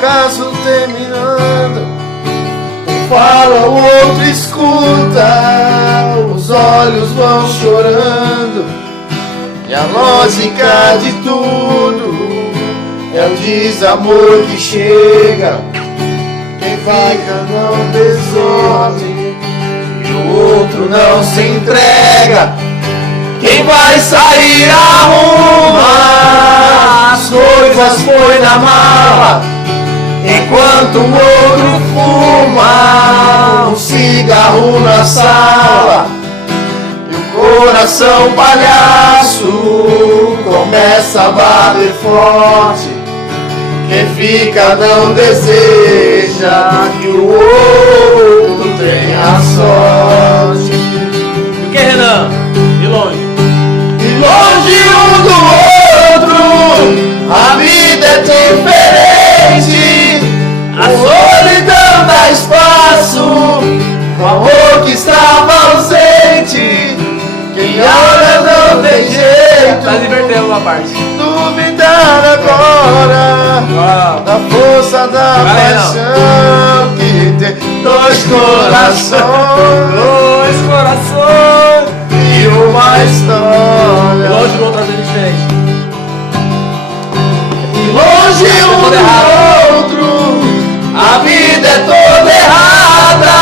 caso terminando, um fala, o outro escuta, os olhos vão chorando, e a lógica de tudo é o desamor que chega. Quem fica não desorde e o outro não se entrega. Quem vai sair arruma as coisas, põe na mala, enquanto o outro fuma um cigarro na sala. E o coração palhaço começa a bater forte. Quem fica não deseja que o outro tenha sorte. E o que, Renan? De longe. E longe um do outro, a vida é diferente. A solidão dá espaço, o amor que estava ausente. Quem olha não tem jeito. Tá invertendo uma parte. Duvidar agora da força da paixão que tem dois corações. Dois corações. E uma história. Longe do outro, diferente. Longe um do outro, a vida é toda errada.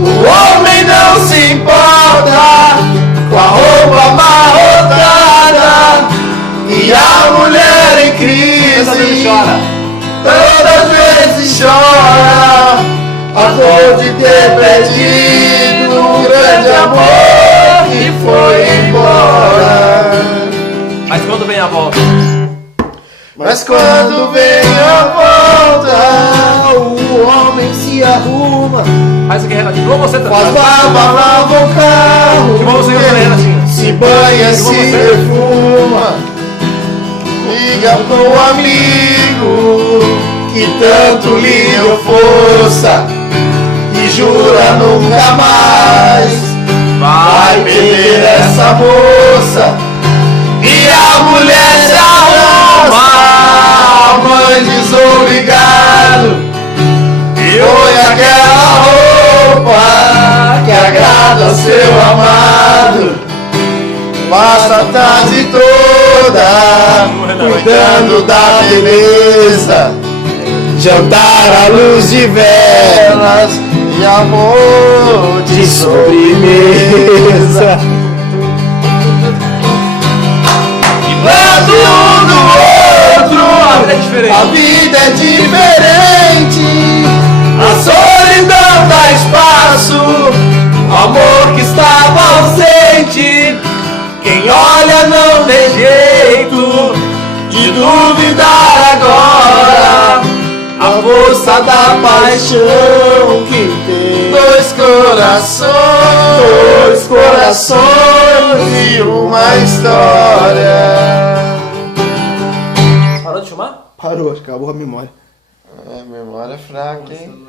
O homem não se importa com a roupa amarrotada, e a mulher em crise todas vezes chora a dor de ter perdido um grande amor que foi embora. Mas quando vem a volta? Mas quando vem a volta, o homem se arruma, Faz o que, Renatinho? Igual você faz barba, lava o carro, Igual você também, Renatinho. se banha, se perfuma, liga pro amigo que tanto lhe deu força e jura nunca mais vai perder essa moça. E a mulher se arruma, mãe desobrigado, e põe aquela roupa que agrada ao seu amado. Passa a tarde toda cuidando da beleza, jantar à luz de velas e amor de sobremesa. Lado um do outro, a vida é diferente. A solidão dá espaço, o amor que estava ausente. Quem olha não tem jeito de duvidar agora a força da paixão que tem dois corações e uma história. Parou de filmar? Parou, acabou a memória. É, memória fraca, hein?